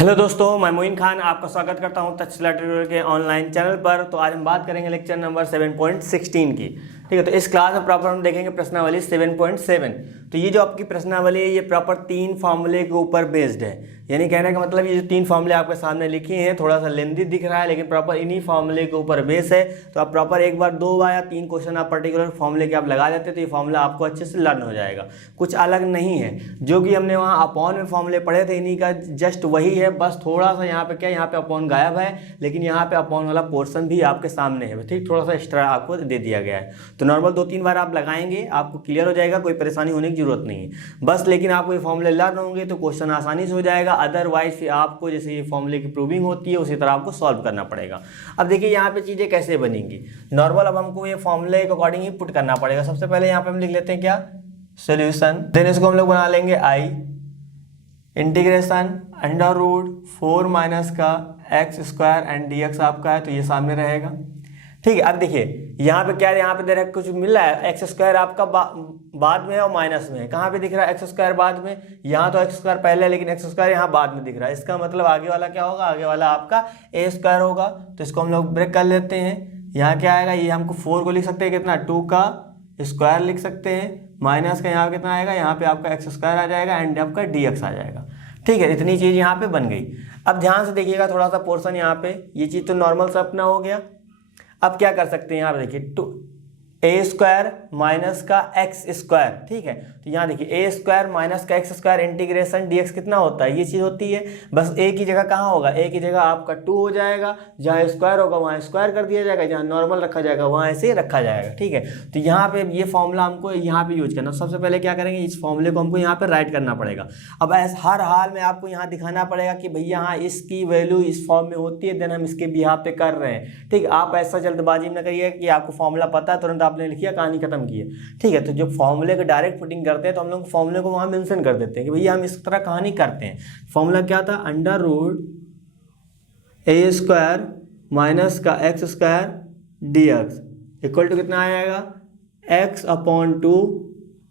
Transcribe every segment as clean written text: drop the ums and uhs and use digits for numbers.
Hello दोस्तों, मैं मोइन खान आपका स्वागत करता हूं तक्षशिला ट्यूटोरियल के ऑनलाइन चैनल पर। तो आज हम बात करेंगे लेक्चर नंबर 7.16 की। ठीक है, तो इस क्लास में प्रॉपर हम देखेंगे प्रश्नावली 7.7। तो ये जो आपकी प्रश्नावली है ये प्रॉपर 3 फॉर्मूले के ऊपर बेस्ड है। यानी कहने का मतलब ये जो 3 फॉर्मूले आपके सामने लिखे हैं, थोड़ा सा लेंदी दिख रहा है लेकिन प्रॉपर इन्हीं फॉर्मूले के ऊपर बेस है। तो आप प्रॉपर एक बार 2 बार या 3 क्वेश्चन आप पर्टिकुलर फॉर्मूले के आप लगा देते तो ये फॉर्मूला आपको अच्छे से लर्न हो जाएगा। कुछ अलग नहीं है, जो कि हमने वहाँ अपॉन में फॉर्मूले पढ़े थे इन्हीं का जस्ट वही है। बस थोड़ा सा यहाँ पे क्या, यहाँ पे अपॉन गायब है लेकिन यहाँ पे अपॉन वाला पोर्शन भी आपके सामने है। ठीक, थोड़ा सा एक्स्ट्रा आपको दे दिया गया है। तो नॉर्मल 2-3 बार आप लगाएंगे आपको क्लियर हो जाएगा, कोई परेशानी होने की जरूरत नहीं है बस। लेकिन आपको ये फॉर्मूले लर्न होंगे तो क्वेश्चन आसानी से हो जाएगा। अदरवाइज फिर आपको जैसे ये फॉर्मूले की प्रूविंग होती है उसी तरह आपको सॉल्व करना पड़ेगा। अब देखिए यहाँ पे चीज़ें कैसे बनेंगी। नॉर्मल अब हमको ये फॉर्मूले के अकॉर्डिंग ही पुट करना पड़ेगा। सबसे पहले यहाँ पे हम लिख लेते हैं क्या, सोल्यूशन। देन इसको हम लोग बना लेंगे आई इंटीग्रेशन अंडर रूट 4 माइनस का x square and D x आपका है, तो ये सामने रहेगा। ठीक है, अब देखिए यहाँ पे क्या है, यहाँ पे दे रहा है कुछ मिल रहा है, एक्स स्क्वायर आपका बाद में है और माइनस में है। कहाँ पे दिख रहा है एक्स स्क्वायर बाद में, यहाँ तो एक्स स्क्वायर पहले है लेकिन एक्स स्क्वायर यहाँ बाद में दिख रहा है। इसका मतलब आगे वाला क्या होगा, आगे वाला आपका ए स्क्वायर होगा। तो इसको हम लोग ब्रेक कर लेते हैं। यहाँ क्या आएगा, ये हमको 4 को लिख सकते हैं कितना, 2 का स्क्वायर लिख सकते हैं, माइनस का यहाँ कितना आएगा, यहाँ पे आपका एक्स स्क्वायर आ जाएगा एंड आपका डी एक्स आ जाएगा। ठीक है, इतनी चीज़ यहाँ पे बन गई। अब ध्यान से देखिएगा थोड़ा सा पोर्शन यहाँ पे, ये चीज़ तो नॉर्मल सा अपना हो गया। अब क्या कर सकते हैं, यहाँ पे देखिए टू ए स्क्वायर माइनस का एक्स स्क्वायर। ठीक है, तो यहाँ देखिए ए स्क्वायर माइनस का x square integration D x कितना होता है, ये चीज़ होती है। बस ए की जगह कहाँ होगा, ए की जगह आपका 2 हो जाएगा, जहाँ स्क्वायर होगा वहाँ स्क्वायर कर दिया जाएगा, जहाँ नॉर्मल रखा जाएगा वहाँ ऐसे रखा जाएगा। ठीक है, तो यहाँ पे ये फॉर्मूला हमको यहाँ पे यूज करना। सबसे पहले क्या करेंगे, इस फॉर्मूले को हमको यहाँ पे राइट करना पड़ेगा। अब हर हाल में आपको यहाँ दिखाना पड़ेगा कि भैया हाँ इसकी वैल्यू इस फॉर्म में होती है, देन हम इसके बिहाफ पे कर रहे हैं। ठीक, आप ऐसा जल्दबाजी में करिए कि आपको फॉर्मूला पता है तुरंत आपने लिखिए कहानी खत्म की है। ठीक है, तो जब फॉर्मूले को डायरेक्ट पुटिंग करते हैं तो हम लोग फॉर्मूले को वहां मेंशन कर देते हैं कि भैया हम इस तरह कहानी करते हैं। फॉर्मूला क्या था, under root a square minus का x square d x equal to कितना आ जाएगा, x upon 2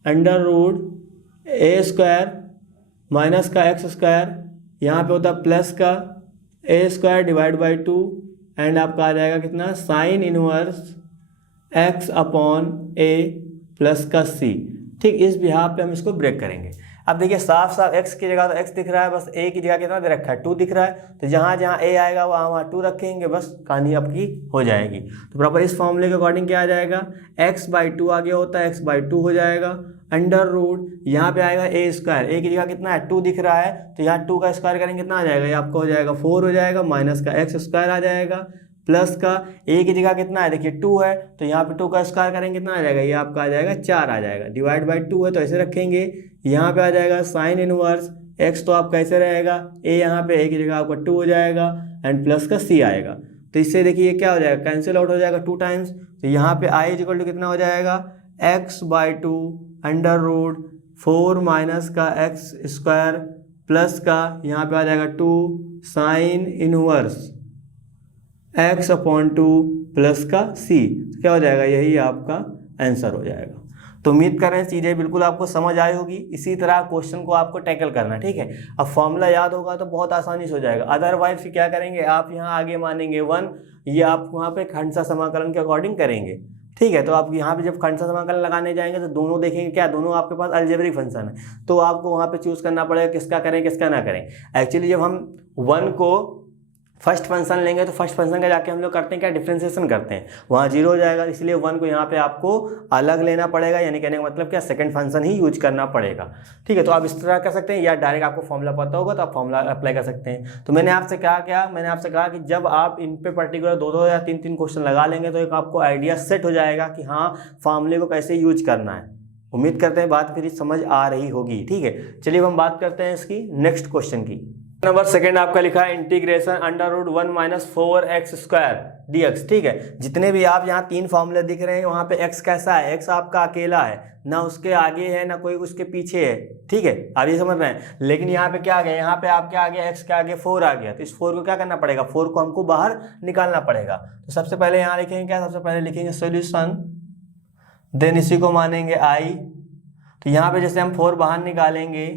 under root a square minus का एक्स स्क्वायर, यहाँ पे होता है प्लस का a square divide by 2 and आपका आ जाएगा कितना, sine inverse x upon a plus का सी। ठीक, इस बिहाफ पे हम इसको ब्रेक करेंगे। अब देखिए साफ साफ x की जगह तो x दिख रहा है, बस a की जगह कितना दे रखा है, 2 दिख रहा है। तो जहाँ जहाँ a आएगा वहाँ 2 रखेंगे, बस कहानी आपकी हो जाएगी। तो प्रॉपर इस फॉर्मूले के अकॉर्डिंग क्या आ जाएगा, x/2 आगे होता है x/2 हो जाएगा अंडर रूट, यहाँ पे आएगा ए स्क्वायर, ए की जगह कितना है 2 दिख रहा है, तो यहाँ 2 का स्क्वायर करेंगे कितना आ जाएगा, ये आपका हो जाएगा 4 हो जाएगा, माइनस का एक्स स्क्वायर आ जाएगा प्लस का ए की जगह कितना है, देखिए 2 है तो यहाँ पे 2 का स्क्वायर करेंगे कितना आ जाएगा, ये आपका आ जाएगा 4 आ जाएगा, डिवाइड बाई 2 है तो ऐसे रखेंगे। यहाँ पे आ जाएगा साइन इनवर्स एक्स, तो आप कैसे रहेगा, ए यहाँ पे ए की जगह आपका 2 हो जाएगा एंड प्लस का सी आएगा। तो इससे देखिए ये क्या हो जाएगा, कैंसिल आउट हो जाएगा 2 टाइम्स। तो यहाँ पे आई इज इक्वल टू कितना हो जाएगा, x/2 अंडर रूट 4 माइनस का एक्स स्क्वायर प्लस का यहाँ पे आ जाएगा 2 sine inverse x upon 2 plus का c, क्या हो जाएगा, यही आपका आंसर हो जाएगा। तो उम्मीद कर रहे हैं चीज़ें बिल्कुल आपको समझ आई होगी। इसी तरह क्वेश्चन को आपको टैकल करना। ठीक है, अब फॉर्मूला याद होगा तो बहुत आसानी से हो जाएगा। अदरवाइज फिर क्या करेंगे, आप यहाँ आगे मानेंगे 1, ये आप वहाँ पे खंडसा समाकलन के अकॉर्डिंग करेंगे। ठीक है, तो आप यहाँ पे जब खंडसा समाकलन लगाने जाएंगे तो दोनों देखेंगे क्या, दोनों आपके पास अलजेब्रिक फंक्शन है, तो आपको वहाँ पे चूज करना पड़ेगा किसका करें किसका ना करें। एक्चुअली जब हम 1 को फर्स्ट फंक्शन लेंगे तो फर्स्ट फंक्शन का जाके हम लोग करते हैं क्या, डिफ्रेंसिएशन करते हैं, वहाँ 0 हो जाएगा, इसलिए 1 को यहाँ पे आपको अलग लेना पड़ेगा। यानी कहने का मतलब क्या, सेकंड फंक्शन ही यूज करना पड़ेगा। ठीक है, तो आप इस तरह कर सकते हैं या डायरेक्ट आपको फॉर्मूला पता होगा तो आप फॉर्मूला अप्लाई कर सकते हैं। तो मैंने आपसे कहा क्या, मैंने आपसे कहा कि जब आप इन पे पर्टिकुलर 2-2 या 3-3 क्वेश्चन लगा लेंगे तो एक आपको आइडिया सेट हो जाएगा कि हाँ फॉर्मूले को कैसे यूज करना है। उम्मीद करते हैं बात फिर समझ आ रही होगी। ठीक है, चलिए हम बात करते हैं इसकी नेक्स्ट क्वेश्चन की। नंबर सेकंड आपका लिखा है integration under root 1 minus 4x square d x. ठीक है, जितने भी आप यहाँ 3 फॉर्मूले दिख रहे हैं वहाँ पे x कैसा है, x आपका अकेला है, ना उसके आगे है ना कोई उसके पीछे है। ठीक है, आप ये समझ रहे हैं। लेकिन यहाँ पे क्या आ गया, यहाँ पे आपके आगे x के आगे 4 आ गया, तो इस 4 को क्या करना पड़ेगा, 4 को हमको बाहर निकालना पड़ेगा। तो सबसे पहले यहाँ लिखेंगे क्या, सबसे पहले लिखेंगे सोल्यूशन, देन इसी को मानेंगे i। तो यहाँ पे जैसे हम 4 बाहर निकालेंगे,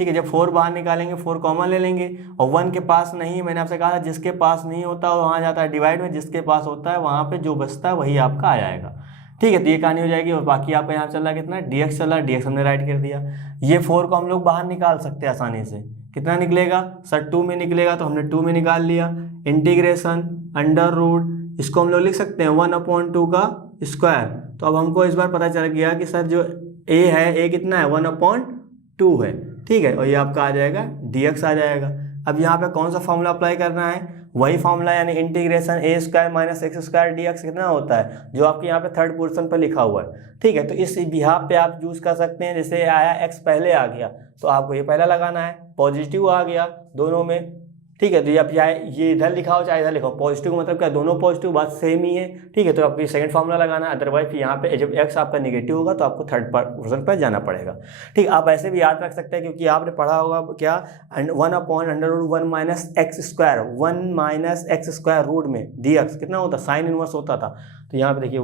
ठीक है। जब 4 बाहर निकालेंगे 4 कॉमन ले लेंगे, और 1 के पास नहीं, मैंने आपसे कहा था जिसके पास नहीं होता वो वहाँ जाता है डिवाइड में, जिसके पास होता है वहाँ पे जो बचता है वही आपका आ जाएगा। ठीक है, तो ये कहानी हो जाएगी। और बाकी आपका यहाँ चल रहा है कितना, dx चल रहा है, dx हमने राइट कर दिया। ये 4 को हम लोग बाहर निकाल सकते हैं आसानी से। कितना निकलेगा सर, 2 में निकलेगा, तो हमने 2 में निकाल लिया। इंटीग्रेशन अंडर रूट, इसको हम लोग लिख सकते हैं 1/2 का स्क्वायर। तो अब हमको इस बार पता चल गया कि सर जो a है, a कितना है 1/2 है। ठीक है, और ये आपका आ जाएगा dx आ जाएगा। अब यहाँ पे कौन सा फॉर्मूला अप्लाई करना है, वही फॉर्मूला, यानी integration a square minus x square dx कितना होता है, जो आपके यहाँ पे थर्ड पोर्शन पर लिखा हुआ है। ठीक है, तो इस बिहाफ पे आप यूज कर सकते हैं। जैसे आया x पहले आ गया तो आपको ये पहला लगाना है, पॉजिटिव आ गया दोनों में। ठीक है, तो ये चाहे ये इधर लिखा हो चाहे इधर लिखा हो, पॉजिटिव मतलब क्या, दोनों पॉजिटिव, बात सेम ही है। ठीक है, तो आपको सेकंड फार्मूला लगाना है। अदरवाइज यहाँ पे जब x आपका नेगेटिव होगा तो आपको थर्ड पोर्शन पर जाना पड़ेगा। ठीक, आप ऐसे भी याद रख सकते हैं क्योंकि आपने पढ़ा होगा क्या, 1/√1 minus x square, 1 minus x square root में dx कितना होता, साइन इनवर्स होता था। तो यहाँ पे देखिए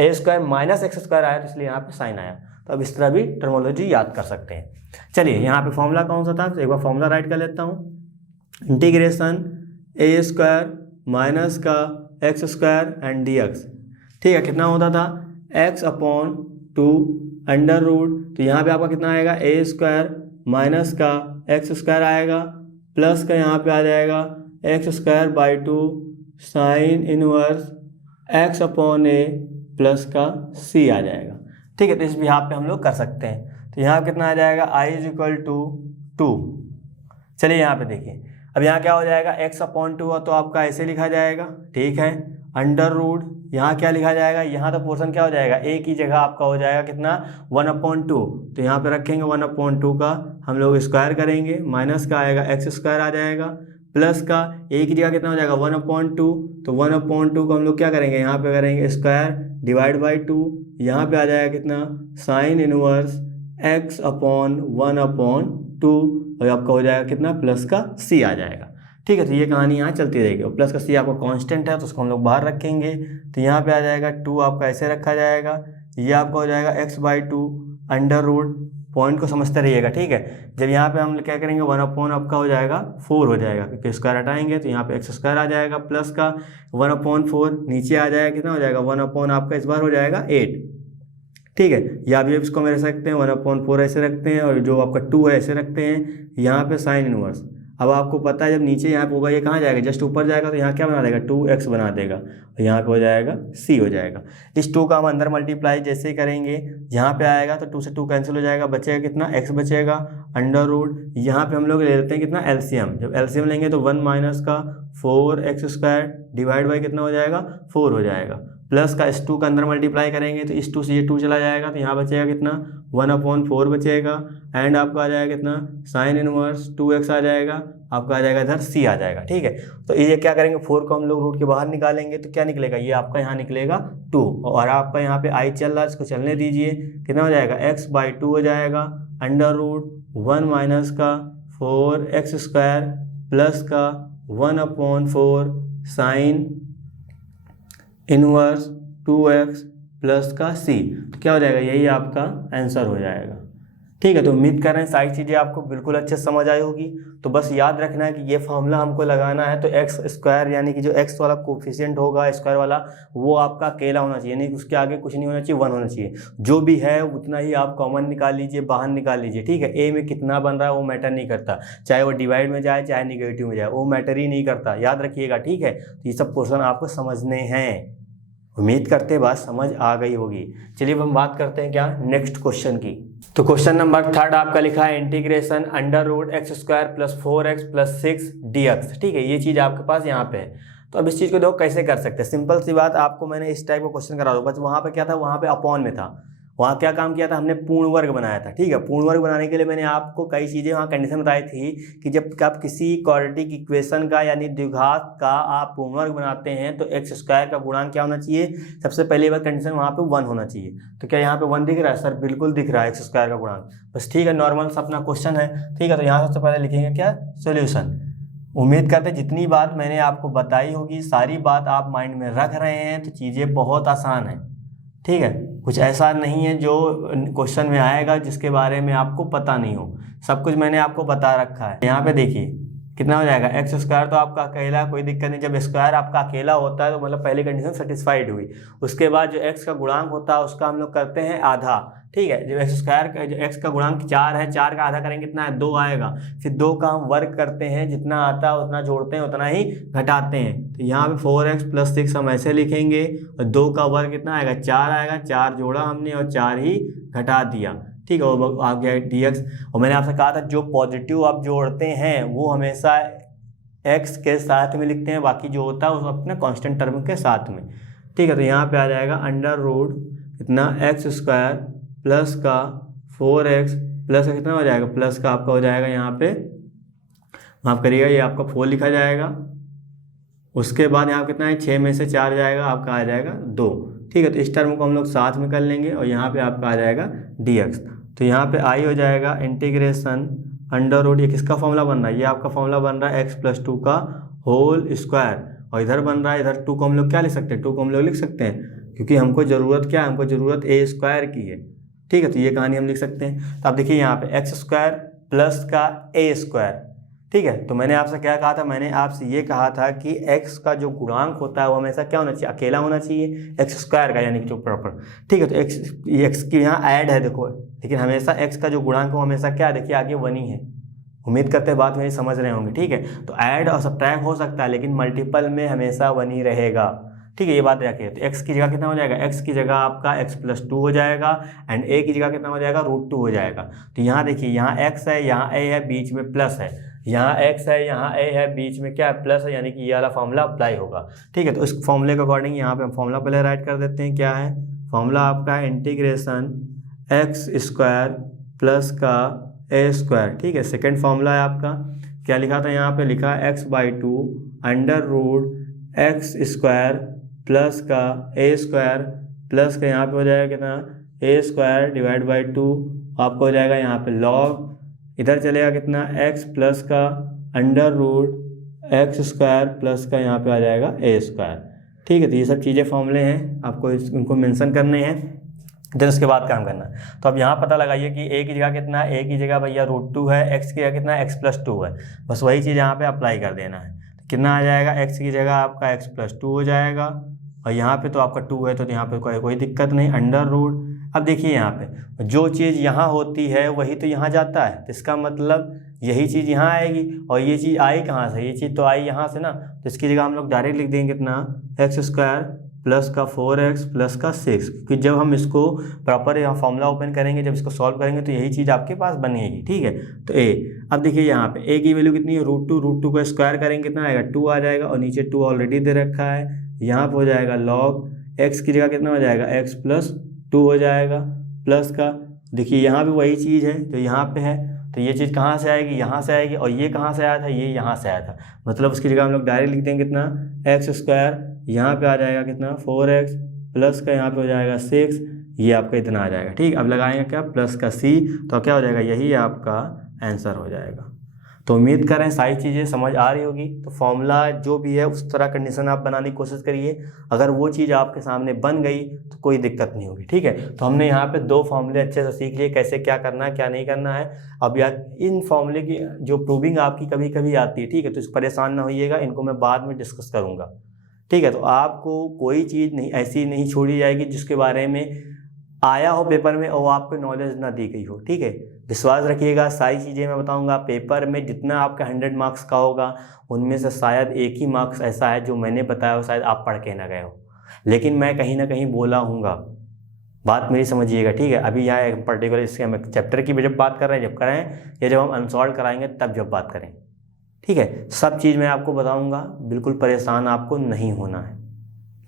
a square minus x square आया तो इसलिए यहाँ पे साइन आया। तो अब इस तरह भी टर्मोलॉजी याद कर सकते हैं। चलिए, यहाँ पे फॉर्मूला कौन सा था, तो एक बार फॉर्मूला राइट कर लेता हूँ। इंटीग्रेशन a स्क्वायर माइनस का एक्स स्क्वायर एंड dx। ठीक है, कितना होता था x/2 अंडर रूट, तो यहाँ पे आपका कितना आएगा a स्क्वायर माइनस का एक्स स्क्वायर आएगा, प्लस का यहाँ पे आ जाएगा x²/2 sine inverse x/a plus का c आ जाएगा। ठीक है, तो इस बिहाफ पे हम लोग कर सकते हैं। तो यहाँ कितना आ जाएगा i = 2। चलिए यहाँ पे देखिए, अब यहाँ क्या हो जाएगा x/2 तो आपका ऐसे लिखा जाएगा। ठीक है, अंडर रूट, यहाँ क्या लिखा जाएगा, यहाँ तो पोर्शन क्या हो जाएगा, a की जगह आपका हो जाएगा कितना 1/2। तो यहाँ पे रखेंगे 1/2 का हम लोग स्क्वायर करेंगे, माइनस का आएगा x² आ जाएगा, प्लस का a की जगह कितना हो जाएगा 1/2। तो 1/2 को हम लोग क्या करेंगे, यहाँ पे करेंगे स्क्वायर डिवाइड बाई 2, यहाँ पे आ जाएगा कितना साइन इनवर्स x/1/2, और आपका हो जाएगा कितना प्लस का c आ जाएगा। ठीक है, तो ये कहानी यहाँ चलती रहेगी। और प्लस का c आपका कांस्टेंट है तो उसको हम लोग बाहर रखेंगे। तो यहाँ पे आ जाएगा 2 आपका ऐसे रखा जाएगा, ये आपका हो जाएगा x/2 अंडर रूट, पॉइंट को समझते रहिएगा। ठीक है, जब यहाँ पे हम क्या करेंगे 1/, आपका हो जाएगा 4 हो जाएगा, क्योंकि स्क्वायर हटाएंगे तो यहाँ पे x² आ जाएगा, प्लस का 1/4 नीचे आ जाएगा, कितना हो जाएगा 1/ आपका इस बार हो जाएगा 8। ठीक है, या भी इसको में रख सकते हैं 1/4 ऐसे रखते हैं, और जो आपका 2 है ऐसे रखते हैं, यहाँ पे साइन इनवर्स। अब आपको पता है जब नीचे यहाँ पे होगा ये कहाँ जाएगा, जस्ट ऊपर जाएगा, तो यहाँ क्या बना देगा 2x बना देगा, और यहाँ पे हो जाएगा c हो जाएगा। इस 2 का हम अंदर मल्टीप्लाई जैसे ही करेंगे यहाँ पे आएगा तो 2 से 2 कैंसिल हो जाएगा, बचेगा कितना x बचेगा अंडर रूट। यहाँ पे हम लोग ले लेते हैं कितना एलसीएम, जब एलसीएम लेंगे तो 1 माइनस का 4x² डिवाइड बाई कितना हो जाएगा 4 हो जाएगा, प्लस का इस 2 का अंदर मल्टीप्लाई करेंगे तो इस 2 से ये 2 चला जाएगा, तो यहाँ बचेगा कितना 1/4 बचेगा, एंड आपका आ जाएगा कितना साइन इनवर्स 2x आ जाएगा, आपका आ जाएगा इधर c आ जाएगा। ठीक है, तो ये क्या करेंगे 4 को हम लोग रूट के बाहर निकालेंगे तो क्या निकलेगा, ये आपका यहाँ निकलेगा 2, और आपका यहाँ पे i चल रहा है, इसको चलने दीजिए, कितना हो जाएगा x/2 हो जाएगा अंडर रूट 1 माइनस का 4x² प्लस का 1/4 साइन इनवर्स 2x प्लस का c। तो क्या हो जाएगा, यही आपका आंसर हो जाएगा। ठीक है, तो उम्मीद कर रहे हैं सारी चीज़ें आपको बिल्कुल अच्छे से समझ आई होगी। तो बस याद रखना है कि ये फार्मूला हमको लगाना है तो x² यानी कि जो x वाला कोफिशिएंट होगा स्क्वायर वाला वो आपका अकेला होना चाहिए, नहीं उसके आगे कुछ नहीं होना चाहिए, 1 होना चाहिए। जो भी है उतना ही आप कॉमन निकाल लीजिए, बाहर निकाल लीजिए। ठीक है, a में कितना बन रहा है वो मैटर नहीं करता, चाहे वो डिवाइड में जाए चाहे निगेटिव में जाए, वो मैटर ही नहीं करता, याद रखिएगा। ठीक है, तो ये सब पोर्शन आपको समझने हैं। उम्मीद करते हैं बात समझ आ गई होगी। चलिए अब हम बात करते हैं क्या नेक्स्ट क्वेश्चन की। तो क्वेश्चन नंबर 3 आपका लिखा है integration under root x² plus 4x plus 6 dx। ठीक है, ये चीज़ आपके पास यहाँ पे है। तो अब इस चीज़ को देखो कैसे कर सकते हैं। सिंपल सी बात, आपको मैंने इस टाइप का क्वेश्चन करा दो, बस वहाँ पे क्या था, वहाँ पे अपॉन में था, वहाँ क्या काम किया था हमने पूर्ण वर्ग बनाया था। ठीक है, पूर्ण वर्ग बनाने के लिए मैंने आपको कई चीज़ें वहाँ कंडीशन बताई थी कि जब आप किसी क्वाड्रेटिक इक्वेशन का यानी द्विघात का आप पूर्ण वर्ग बनाते हैं तो x² का गुणांक क्या होना चाहिए, सबसे पहली बार कंडीशन वहाँ पे 1 होना चाहिए। तो क्या यहाँ पे 1 दिख रहा है सर, बिल्कुल दिख रहा है x² का गुणांक। बस ठीक है, नॉर्मल सा अपना क्वेश्चन है। ठीक है, तो यहाँ सबसे पहले लिखेंगे क्या सोल्यूशन। उम्मीद करते हैं जितनी बात मैंने आपको बताई होगी सारी बात आप माइंड में रख रहे हैं, तो चीज़ें बहुत आसान है। ठीक है, कुछ ऐसा नहीं है जो क्वेश्चन में आएगा जिसके बारे में आपको पता नहीं हो, सब कुछ मैंने आपको बता रखा है। यहाँ पे देखिए कितना हो जाएगा, एक्स स्क्वायर तो आपका अकेला, कोई दिक्कत नहीं, जब स्क्वायर आपका अकेला होता है तो मतलब पहली कंडीशन सेटिस्फाइड हुई। उसके बाद जो एक्स का गुणांक होता है उसका हम लोग करते हैं आधा, ठीक है। जो एक्स स्क्वायर का, जो एक्स का गुणांक 4 है, 4 का आधा करेंगे कितना है, 2 आएगा। फिर 2 का हम वर्ग करते हैं, जितना आता है उतना जोड़ते हैं, उतना ही घटाते हैं। तो यहाँ पे 4x + 6 हम ऐसे लिखेंगे, और 2 का वर्ग कितना आएगा, 4 आएगा। 4 जोड़ा हमने और 4 ही घटा दिया, ठीक है। और आ गया dx। और मैंने आपसे कहा था जो पॉजिटिव आप जोड़ते हैं वो हमेशा x के साथ में लिखते हैं, बाकी जो होता है वो अपने कांस्टेंट टर्म के साथ में, ठीक है। तो यहाँ पे आ जाएगा √ इतना x² प्लस का 4x प्लस का कितना हो जाएगा, प्लस का आपका हो जाएगा यहाँ पे, माफ़ करिएगा, ये आपका 4 लिखा जाएगा। उसके बाद यहाँ कितना है, 6 में से 4 जाएगा, आपका आ जाएगा 2, ठीक है। तो इस टर्म को हम लोग साथ में कर लेंगे, और यहाँ पे आपका आ जाएगा dx। तो यहाँ पे आई हो जाएगा इंटीग्रेशन √ ये किसका फॉर्मूला बन रहा है, ये आपका फॉर्मूला बन रहा है x + 2 का होल स्क्वायर, और इधर बन रहा है, इधर 2 को हम लोग क्या लिख सकते हैं, 2 को हम लोग लिख सकते हैं, क्योंकि हमको ज़रूरत क्या है, हमको ज़रूरत a² की है, ठीक है। तो ये कहानी हम लिख सकते हैं। तो आप देखिए यहाँ पे x² प्लस का a², ठीक है। तो मैंने आपसे क्या कहा था, मैंने आपसे ये कहा था कि x का जो गुणांक होता है वो हमेशा क्या होना चाहिए, अकेला होना चाहिए, x² का, यानी कि जो प्रॉपर, ठीक है। तो x की यहाँ ऐड है देखो, लेकिन हमेशा x का जो गुणांक हो हमेशा क्या, देखिए आगे 1 ही है। उम्मीद करते हैं बात मेरी समझ रहे होंगे, ठीक है। तो ऐड और सब्ट्रैक्ट हो सकता है, लेकिन मल्टीपल में हमेशा 1 ही रहेगा, ठीक है। ये बात रखिए। तो x की जगह कितना हो जाएगा, x की जगह आपका x + 2 हो जाएगा, एंड a की जगह कितना हो जाएगा, √2 हो जाएगा। तो यहाँ देखिए, यहाँ x है, यहाँ a है, बीच में प्लस है, यहाँ x है, यहाँ a है, बीच में क्या है, प्लस है, यानी कि ये वाला फॉर्मूला अप्लाई होगा, ठीक है। तो इस फॉर्मूले के अकॉर्डिंग यहाँ पे हम फॉर्मूला पहले राइट कर देते हैं। क्या है फॉर्मूला आपका, इंटीग्रेशन x² प्लस का a², ठीक है। सेकेंड फॉर्मूला है आपका, क्या लिखा था यहाँ पे, लिखा x/2 √x² प्लस का a² प्लस का यहाँ पे हो जाएगा कितना, a² / 2, आपको हो जाएगा यहाँ पे log, इधर चलेगा कितना, x प्लस का √x² प्लस का यहाँ पे आ जाएगा a², ठीक है। तो ये सब चीज़ें फॉर्मूले हैं, आपको इनको मेंशन करने हैं, देन उसके बाद काम करना। तो अब यहाँ पता लगाइए कि a की जगह कितना, a की जगह भैया √2 है, x की जगह कितना, x + 2 है, बस वही चीज़ यहाँ पे अप्लाई कर देना है। तो कितना आ जाएगा, x की जगह आपका x + 2 हो जाएगा, और यहाँ पे तो आपका 2 है, तो यहाँ पे कोई दिक्कत नहीं, √ अब देखिए यहाँ पे जो चीज़ यहाँ होती है वही तो यहाँ जाता है, तो इसका मतलब यही चीज़ यहाँ आएगी, और ये चीज़ आई कहाँ से, ये चीज़ तो आई यहाँ से ना। तो इसकी जगह हम लोग डायरेक्ट लिख देंगे कितना, x² प्लस का 4x प्लस का 6, क्योंकि जब हम इसको प्रॉपर यहाँ फॉर्मूला ओपन करेंगे, जब इसको सॉल्व करेंगे तो यही चीज़ आपके पास बनेगी, ठीक है। तो a, अब देखिए यहाँ पे a की वैल्यू कितनी है, √2 को स्क्वायर करेंगे कितना आएगा, 2 आ जाएगा, और नीचे 2 ऑलरेडी दे रखा है। यहाँ पे हो जाएगा log, x की जगह कितना हो जाएगा, x + 2 हो जाएगा, प्लस का, देखिए यहाँ पे वही चीज़ है जो यहाँ पे है, तो ये चीज़ कहाँ से आएगी, यहाँ से आएगी, और ये कहाँ से आया था, ये यहाँ से आया था, मतलब उसकी जगह हम लोग डायरेक्ट लिख देंगे कितना, x², यहाँ पे आ जाएगा कितना, 4x प्लस का यहाँ पे हो जाएगा 6, ये आपका इतना आ जाएगा, ठीक। अब लगाएंगे क्या, प्लस का c, तो क्या हो जाएगा, यही आपका आंसर हो जाएगा। तो उम्मीद करें सारी चीज़ें समझ आ रही होगी। तो फॉर्मूला जो भी है उस तरह कंडीशन आप बनाने की कोशिश करिए, अगर वो चीज़ आपके सामने बन गई तो कोई दिक्कत नहीं होगी, ठीक है। तो हमने यहाँ पे 2 फॉर्मूले अच्छे से सीख लिए, कैसे क्या करना है क्या नहीं करना है। अब यार इन फॉर्मूले की जो प्रूविंग आपकी कभी कभी आती है, ठीक है, तो इस परेशान ना होइएगा, इनको मैं बाद में डिस्कस करूँगा, ठीक है। तो आपको कोई चीज़ नहीं ऐसी नहीं छोड़ी जाएगी जिसके बारे में आया हो पेपर में और आपको नॉलेज ना दी गई हो, ठीक है। विश्वास रखिएगा, सारी चीज़ें मैं बताऊंगा। पेपर में जितना आपका 100 मार्क्स का होगा उनमें से शायद 1 ही मार्क्स ऐसा है जो मैंने बताया हो, शायद आप पढ़ के ना गए हो, लेकिन मैं कहीं ना कहीं बोला हूँगा, बात मेरी समझिएगा, ठीक है। अभी यहाँ एक पर्टिकुलर इसके हम चैप्टर की जब बात कर रहे हैं, जब करें या जब हम अनसॉल्व कराएंगे तब जब बात करें, ठीक है। सब चीज़ मैं आपको बताऊँगा, बिल्कुल परेशान आपको नहीं होना है,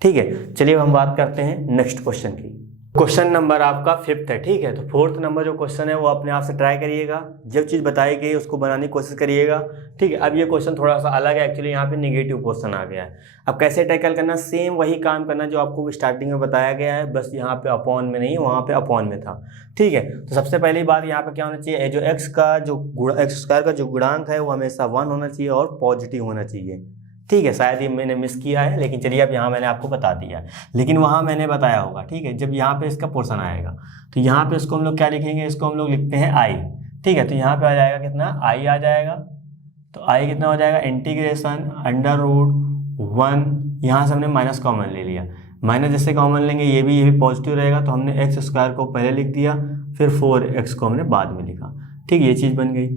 ठीक है। चलिए हम बात करते हैं नेक्स्ट क्वेश्चन की। क्वेश्चन नंबर आपका 5th है, ठीक है। तो 4th नंबर जो क्वेश्चन है वो अपने आप से ट्राई करिएगा, जो चीज़ बताई गई उसको बनाने की कोशिश करिएगा, ठीक है। अब ये क्वेश्चन थोड़ा सा अलग है, एक्चुअली यहाँ पे नेगेटिव क्वेश्चन आ गया है। अब कैसे टैकल करना, सेम वही काम करना जो आपको स्टार्टिंग में बताया गया है, बस यहाँ पे अपॉन में नहीं, वहाँ पे अपॉन में था, ठीक है। तो सबसे पहली बात यहाँ पे क्या होना चाहिए, जो x² का जो गुणांक है वो हमेशा 1 होना चाहिए और पॉजिटिव होना चाहिए, ठीक है, शायद ये मैंने मिस किया है, लेकिन चलिए अब यहाँ मैंने आपको बता दिया है, लेकिन वहाँ मैंने बताया होगा। ठीक है, जब यहाँ पे इसका पोर्शन आएगा तो यहाँ पे इसको हम लोग क्या लिखेंगे, इसको हम लोग लिखते हैं आई। ठीक है, तो यहाँ पे आ जाएगा कितना, आई आ जाएगा। तो आई कितना हो जाएगा, इंटीग्रेशन अंडर रूट 1, यहाँ से हमने माइनस कॉमन ले लिया, माइनस जैसे कॉमन लेंगे ये भी पॉजिटिव रहेगा, तो हमने एक्स स्क्वायर को पहले लिख दिया, फिर 4x को हमने बाद में लिखा। ठीक है, ये चीज़ बन गई।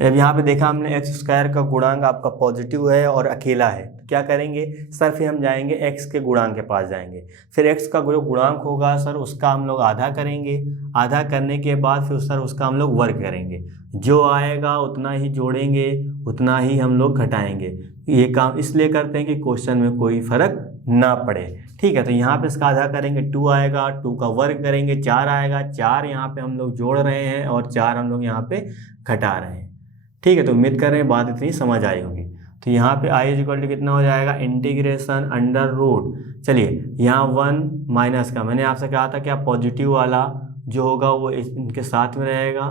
अब यहाँ पे देखा हमने एक्स स्क्वायर का गुणांक आपका पॉजिटिव है और अकेला है, तो क्या करेंगे सर, फिर हम जाएंगे एक्स के गुणांक के पास जाएंगे, फिर एक्स का जो गुणांक होगा सर उसका हम लोग आधा करेंगे, आधा करने के बाद फिर सर उसका हम लोग वर्ग करेंगे, जो आएगा उतना ही जोड़ेंगे, उतना ही हम लोग घटाएंगे। ये काम इसलिए करते हैं कि क्वेश्चन में कोई फर्क ना पड़े। ठीक है, तो यहाँ पे इसका आधा करेंगे, 2 आएगा, 2 का वर्ग करेंगे, 4 आएगा, 4 यहाँ पे हम लोग जोड़ रहे हैं और 4 हम लोग यहाँ पे घटा रहे हैं। ठीक है, तो उम्मीद कर रहे हैं बात इतनी समझ आई होगी। तो यहाँ पे आई इक्वल टू कितना हो जाएगा, इंटीग्रेशन अंडर रूट, चलिए यहाँ 1 माइनस का, मैंने आपसे कहा था कि आप पॉजिटिव वाला जो होगा वो इनके साथ में रहेगा,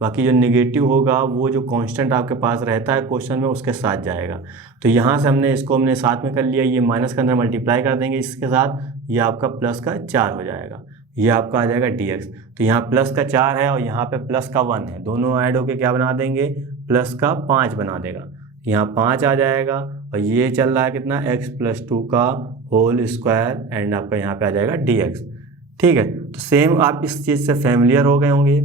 बाकी जो नेगेटिव होगा वो जो कांस्टेंट आपके पास रहता है क्वेश्चन में उसके साथ जाएगा। तो यहाँ से हमने इसको साथ में कर लिया, ये माइनस के अंदर मल्टीप्लाई कर देंगे इसके साथ, ये आपका प्लस का 4 हो जाएगा, ये आपका आ जाएगा dx। तो यहाँ प्लस का 4 है और यहाँ पे प्लस का 1 है, दोनों ऐड होके क्या बना देंगे, प्लस का 5 बना देगा, यहाँ 5 आ जाएगा, और ये चल रहा है कितना, x + 2 का होल स्क्वायर एंड आपका यहाँ पे आ जाएगा dx। ठीक है, तो सेम आप इस चीज़ से फैमिलियर हो गए होंगे।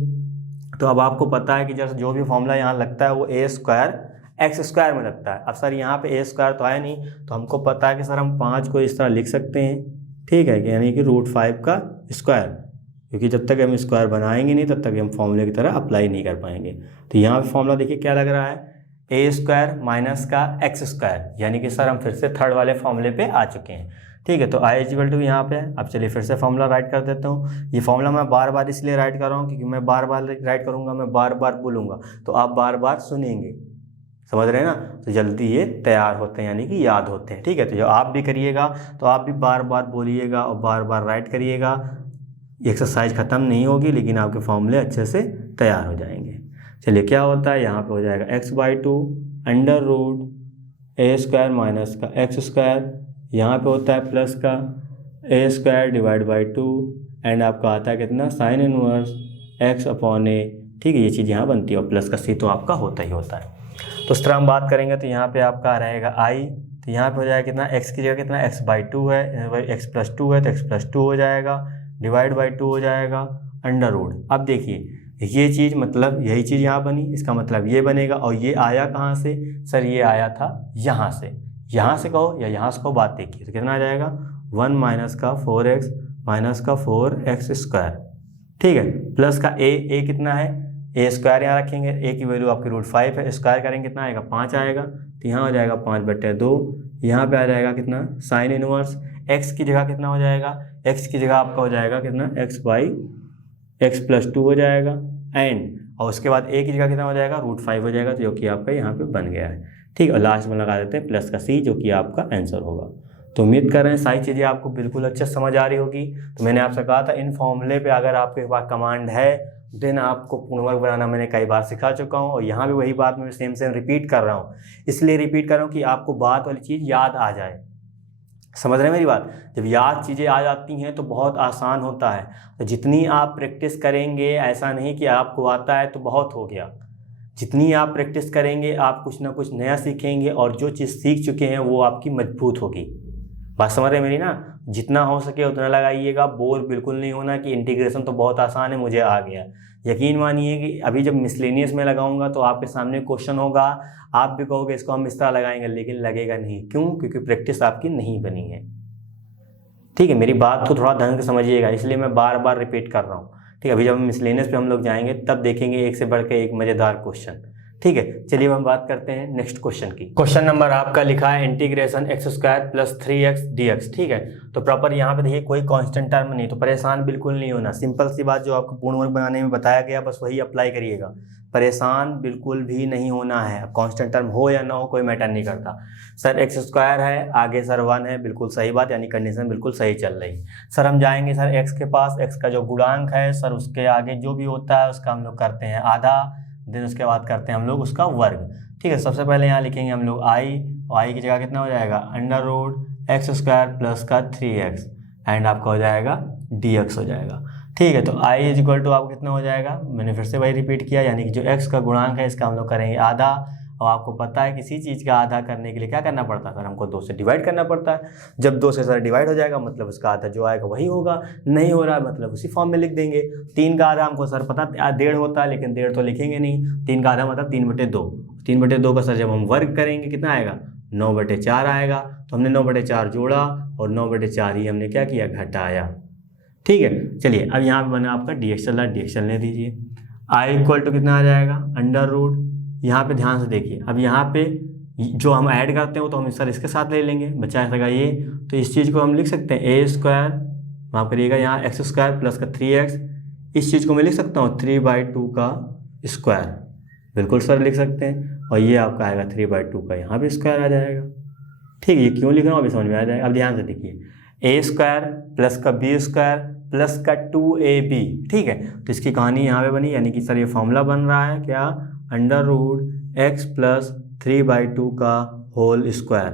तो अब आपको पता है कि जैसे जो भी फॉर्मूला यहाँ लगता है वो a² x² में लगता है। अब सर यहाँ पे a² तो आया नहीं, तो हमको पता है कि सर हम 5 को इस तरह लिख सकते हैं। ठीक है, यानी कि √5 का स्क्वायर, क्योंकि जब तक हम स्क्वायर बनाएंगे नहीं तब तक हम फॉर्मूले की तरह अप्लाई नहीं कर पाएंगे। तो यहाँ पे फॉर्मूला देखिए क्या लग रहा है, a² माइनस का x², यानी कि सर हम फिर से थर्ड वाले फॉर्मूले पे आ चुके हैं। ठीक है, तो आई इक्वल टू यहाँ पे है। अब चलिए फिर से फॉर्मूला राइट कर देता हूँ। ये फॉर्मूला मैं बार बार इसलिए राइट कर रहा हूँ क्योंकि मैं बार बार राइट करूँगा, मैं बार बार बोलूँगा तो आप बार बार सुनेंगे, समझ रहे हैं ना, तो जल्दी ये तैयार होते हैं, यानी कि याद होते हैं। ठीक है, तो जो आप भी करिएगा तो आप भी बार बार बोलिएगा और बार बार राइट करिएगा। एक्सरसाइज ख़त्म नहीं होगी लेकिन आपके फॉर्मूले अच्छे से तैयार हो जाएंगे। चलिए क्या होता है, यहाँ पे हो जाएगा x/2 under root a² minus का x², यहाँ पे होता है प्लस का a² डिवाइड बाई 2 एंड आपका आता है कितना, साइन इनवर्स x/a। ठीक है, ये चीज़ यहाँ बनती है और प्लस का c तो आपका होता ही होता है। तो इस तरह हम बात करेंगे तो यहाँ पे आपका रहेगा i, तो यहाँ पे हो जाएगा कितना, x की जगह कितना x/2 है, x + 2 है तो x + 2 हो जाएगा, डिवाइड बाई 2 हो जाएगा, अंडर रूट। अब देखिए ये चीज़ मतलब यही चीज़ यहाँ बनी, इसका मतलब ये बनेगा, और ये आया कहाँ से सर, ये आया था यहाँ से, यहाँ से कहो या यहाँ से कहो, बात देखिए तो कितना आ जाएगा, 1 माइनस का 4x माइनस का 4x²। ठीक है, प्लस का a कितना है, a² यहाँ रखेंगे, a की वैल्यू आपकी √5 है, स्क्वायर करेंगे कितना आएगा, 5 आएगा, तो यहाँ हो जाएगा 5/2, यहाँ पे आ जाएगा कितना, साइन इनवर्स, x की जगह कितना हो जाएगा, x की जगह आपका हो जाएगा कितना, x + 2 हो जाएगा एंड, और उसके बाद a की जगह कितना हो जाएगा, √5 हो जाएगा, तो जो कि आपका यहाँ पे बन गया है। ठीक, और लास्ट में लगा देते हैं प्लस का c, जो कि आपका आंसर होगा। तो उम्मीद कर रहे हैं सारी चीज़ें आपको बिल्कुल अच्छे से समझ आ रही होगी। तो मैंने आपसे कहा था इन फॉर्मूले पे अगर आपके पास कमांड है देन आपको पूर्ण वर्ग बनाना मैंने कई बार सिखा चुका हूँ, और यहाँ भी वही बात मैं सेम रिपीट कर रहा हूँ। इसलिए रिपीट कर रहा हूँ कि आपको बात वाली चीज़ याद आ जाए, समझ रहे हैं मेरी बात। जब याद चीज़ें आ जाती हैं तो बहुत आसान होता है। तो जितनी आप प्रैक्टिस करेंगे, ऐसा नहीं कि आपको आता है तो बहुत हो गया, जितनी आप प्रैक्टिस करेंगे आप कुछ ना कुछ नया सीखेंगे, और जो चीज़ सीख चुके हैं वो आपकी मजबूत होगी। बात समझ रहे हैं मेरी ना, जितना हो सके उतना लगाइएगा, बोर बिल्कुल नहीं होना कि इंटीग्रेशन तो बहुत आसान है मुझे आ गया। यकीन मानिए कि अभी जब मिसलेनियस में लगाऊंगा तो आपके सामने क्वेश्चन होगा, आप भी कहोगे इसको हम इस तरह लगाएंगे, लेकिन लगेगा नहीं। क्यों? क्योंकि प्रैक्टिस आपकी नहीं बनी है। ठीक है, मेरी बात को थोड़ा ढंग से समझिएगा, इसलिए मैं बार बार रिपीट कर रहा हूँ। ठीक है, अभी जब मिसलेनियस पे हम लोग जाएंगे तब देखेंगे एक से बढ़ के एक मज़ेदार क्वेश्चन। ठीक है, चलिए हम बात करते हैं नेक्स्ट क्वेश्चन की। क्वेश्चन नंबर आपका लिखा है इंटीग्रेशन x² + 3x dx। ठीक है, तो प्रॉपर यहाँ पे देखिए कोई कांस्टेंट टर्म नहीं, तो परेशान बिल्कुल नहीं होना। सिंपल सी बात जो आपको पूर्ण वर्ग बनाने में बताया गया बस वही अप्लाई करिएगा, परेशान बिल्कुल भी नहीं होना है। कांस्टेंट टर्म हो या ना हो कोई मैटर नहीं करता। सर x² है, आगे सर 1 है, बिल्कुल सही बात, यानी कंडीशन बिल्कुल सही चल रही। सर हम जाएंगे सर x के पास, x का जो गुणांक है सर उसके आगे जो भी होता है उसका हम लोग करते हैं आधा, देन उसके बाद करते हैं हम लोग उसका वर्ग। ठीक है, सबसे पहले यहाँ लिखेंगे हम लोग i और आई की जगह कितना हो जाएगा under root x square plus का 3x एंड आपका हो जाएगा dx हो जाएगा। ठीक है, तो आई इज इक्वल टू आपको कितना हो जाएगा, मैंने फिर से वही रिपीट किया, यानी कि जो x का गुणांक है इसका हम लोग करेंगे आधा। और आपको पता है किसी चीज़ का आधा करने के लिए क्या करना पड़ता है सर, हमको 2 से डिवाइड करना पड़ता है। जब 2 से सर डिवाइड हो जाएगा मतलब उसका आधा जो आएगा वही होगा, नहीं हो रहा है मतलब उसी फॉर्म में लिख देंगे। 3 का आधा हमको सर पता 1.5 होता है, लेकिन 1.5 तो लिखेंगे नहीं। 3 का आधा मतलब 3/2। 3/2 का सर जब हम वर्ग करेंगे कितना आएगा 9/4 आएगा। तो हमने 9/4 जोड़ा और 9/4 ही हमने क्या किया घटाया। ठीक है, चलिए अब यहाँ पे मैंने आपका dx चल रहा है, dx चलने दीजिए। आई इक्वल टू कितना आ जाएगा अंडर रूट, यहाँ पे ध्यान से देखिए, अब यहाँ पे जो हम ऐड करते हैं वो तो हम सर इसके साथ ले लेंगे, बचा सका ये, तो इस चीज़ को हम लिख सकते हैं ए स्क्वायर, माफ करिएगा यहाँ एक्स स्क्वायर प्लस का 3x, इस चीज़ को मैं लिख सकता हूँ 3/2 का स्क्वायर, बिल्कुल सर लिख सकते हैं। और ये आपका आएगा 3/2 का यहाँ पे स्क्वायर आ जाएगा। ठीक है, ये क्यों लिख रहा हूँ अभी समझ में आ जाएगा। अब ध्यान से देखिए ए स्क्वायर प्लस का बी स्क्वायर प्लस का 2ab। ठीक है, तो इसकी कहानी यहाँ पे बनी, यानी कि सर ये फॉर्मूला बन रहा है क्या अंडर रूट एक्स प्लस 3/2 का होल स्क्वायर।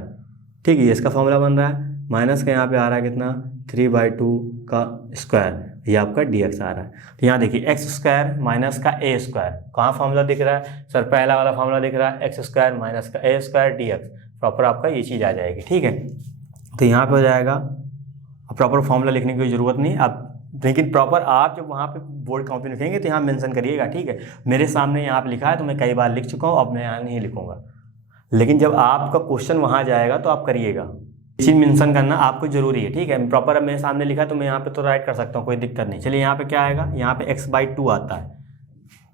ठीक है, ये इसका फॉर्मूला बन रहा है, माइनस का यहाँ पे आ रहा है कितना 3/2 का स्क्वायर, ये आपका dx आ रहा है। तो यहाँ देखिए एक्स स्क्वायर माइनस का ए स्क्वायर, कहाँ फॉर्मूला दिख रहा है सर, पहला वाला फॉर्मूला दिख रहा है एक्स स्क्वायर माइनस का ए स्क्वायर dx, प्रॉपर आपका ये चीज़ आ जाएगी। ठीक है, तो यहाँ पे हो जाएगा, प्रॉपर फॉर्मूला लिखने की कोई ज़रूरत नहीं अब, लेकिन प्रॉपर आप जब वहाँ पे बोर्ड कॉपी लिखेंगे तो यहाँ मेंशन करिएगा। ठीक है, मेरे सामने यहाँ पे लिखा है तो मैं कई बार लिख चुका हूँ, अब मैं यहाँ नहीं लिखूँगा, लेकिन जब आपका क्वेश्चन वहाँ जाएगा तो आप करिएगा, चीज़ मेंशन करना आपको जरूरी है। ठीक है, प्रॉपर अब मेरे सामने लिखा तो मैं यहाँ पे तो राइट कर सकता हूँ, कोई दिक्कत नहीं। चलिए यहाँ पे क्या आएगा, यहाँ पे x/2 आता है,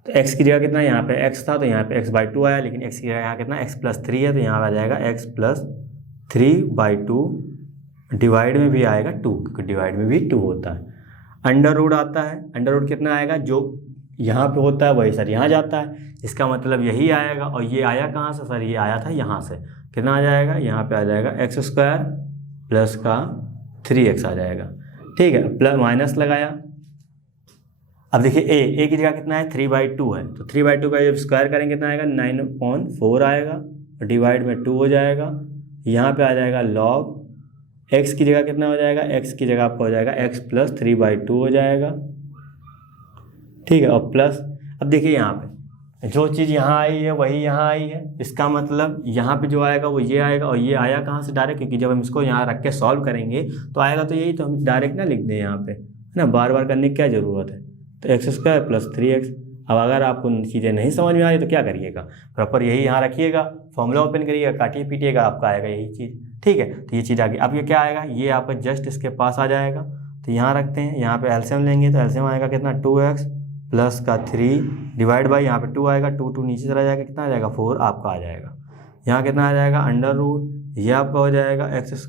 तो x की जगह कितना, यहाँ पे x था तो यहाँ पे x/2 आया, लेकिन x की जगह यहाँ कितना x+3 है तो यहाँ आ जाएगा x+3/2, डिवाइड में भी आएगा 2 क्योंकि डिवाइड में भी 2 होता है। अंडर रूट आता है, अंडर रूट कितना आएगा, जो यहाँ पे होता है वही सर यहाँ जाता है, इसका मतलब यही आएगा। और ये आया कहाँ से सर, ये आया था यहाँ से, कितना आ जाएगा यहाँ पे आ जाएगा एक्स स्क्वायर प्लस का 3x आ जाएगा। ठीक है, प्लस माइनस लगाया, अब देखिए ए की जगह कितना है 3/2 है, तो 3/2 का जब स्क्वायर करेंगे कितना आएगा 9/4 आएगा, डिवाइड में 2 हो जाएगा, यहाँ पे आ जाएगा लॉग x की जगह कितना हो जाएगा, x की जगह आपका हो जाएगा x+3/2 हो जाएगा। ठीक है, और प्लस, अब देखिए यहाँ पे जो चीज़ यहाँ आई है वही यहाँ आई है, इसका मतलब यहाँ पे जो आएगा वो ये आएगा, और ये आया कहाँ से डायरेक्ट, क्योंकि जब हम इसको यहाँ रख के सॉल्व करेंगे तो आएगा तो यही, तो हम डायरेक्ट ना लिख दें यहाँ पे, है ना, बार बार करने की क्या ज़रूरत है। तो x² + 3x। अब अगर आपको चीज़ें नहीं समझ में आ रही तो क्या करिएगा, प्रॉपर यही यहाँ रखिएगा, फॉर्मूला ओपन करिएगा, काटिए पीटिएगा, आपका आएगा यही चीज़। ठीक है, तो ये चीज़ आ गई। अब ये क्या आएगा, ये आपका जस्ट इसके पास आ जाएगा, तो यहाँ रखते हैं, यहाँ पे एलसीएम लेंगे तो एलसीएम आएगा कितना 2x प्लस का 3 डिवाइड बाई यहाँ पे 2 आएगा, 2 नीचे चला जाएगा, कितना आ जाएगा 4 आपका आ जाएगा। यहाँ कितना आ जाएगा अंडर रूट, ये आपका हो जाएगा x²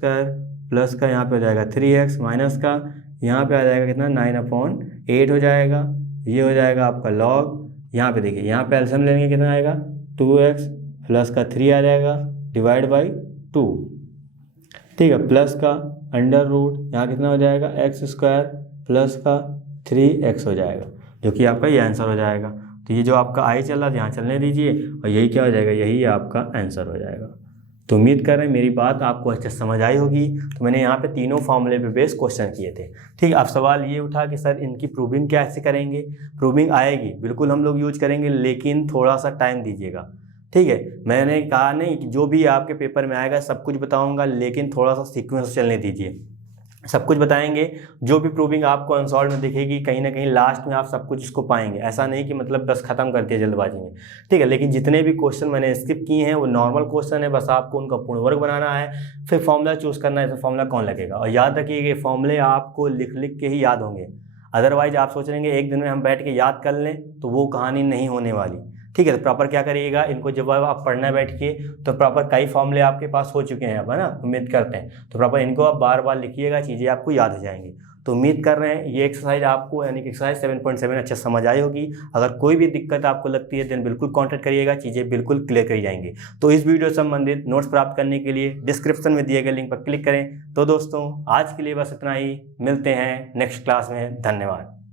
प्लस का यहाँ पे हो जाएगा 3x माइनस का यहाँ पे आ जाएगा कितना 9/8 हो जाएगा, ये हो जाएगा आपका लॉग। यहाँ पे देखिए, यहाँ पे एलसीएम लेंगे कितना आएगा 2x प्लस का 3 आ जाएगा डिवाइड बाई 2। ठीक है, प्लस का अंडर रूट, यहाँ कितना हो जाएगा x² प्लस का 3x हो जाएगा, जो कि आपका ये आंसर हो जाएगा। तो ये जो आपका आई चल रहा है यहाँ चलने दीजिए, और यही क्या हो जाएगा, यही आपका आंसर हो जाएगा। तो उम्मीद कर रहे हैं मेरी बात आपको अच्छे से समझ आई होगी। तो मैंने यहाँ पे तीनों फॉर्मूले पे बेस क्वेश्चन किए थे। ठीक है, अब सवाल ये उठा कि सर इनकी प्रूविंग कैसे करेंगे। प्रूविंग आएगी, बिल्कुल हम लोग यूज करेंगे, लेकिन थोड़ा सा टाइम दीजिएगा। ठीक है, मैंने कहा नहीं कि जो भी आपके पेपर में आएगा सब कुछ बताऊँगा, लेकिन थोड़ा सा सीक्वेंस चलने दीजिए, सब कुछ बताएंगे। जो भी प्रूविंग आपको अनसॉल्व में दिखेगी कहीं ना कहीं लास्ट में आप सब कुछ इसको पाएंगे, ऐसा नहीं कि मतलब बस खत्म कर दिया जल्दबाजी में। ठीक है, लेकिन जितने भी क्वेश्चन मैंने स्किप किए हैं वो नॉर्मल क्वेश्चन है, बस आपको उनका पूर्ण वर्ग बनाना है, फिर फॉर्मूला चूज करना है, तो फॉर्मूला कौन लगेगा। और याद रखिए ये फॉर्मूले आपको लिख लिख के ही याद होंगे, अदरवाइज आप सोच लेंगे एक दिन में हम बैठ के याद कर लें तो वो कहानी नहीं होने वाली। ठीक है, तो प्रॉपर क्या करिएगा, इनको जब आप पढ़ना बैठिए तो प्रॉपर कई फॉर्मूले आपके पास हो चुके हैं अब, है ना, उम्मीद करते हैं। तो प्रॉपर इनको आप बार बार लिखिएगा, चीज़ें आपको याद हो जाएंगी। तो उम्मीद कर रहे हैं ये एक्सरसाइज आपको यानी कि एक्सरसाइज 7.7 अच्छे समझ आई होगी। अगर कोई भी दिक्कत आपको लगती है देन बिल्कुल कॉन्टैक्ट करिएगा, चीज़ें बिल्कुल क्लियर करी जाएंगी। तो इस वीडियो से संबंधित नोट्स प्राप्त करने के लिए डिस्क्रिप्शन में दिए गए लिंक पर क्लिक करें। तो दोस्तों आज के लिए बस इतना ही, मिलते हैं नेक्स्ट क्लास में, धन्यवाद।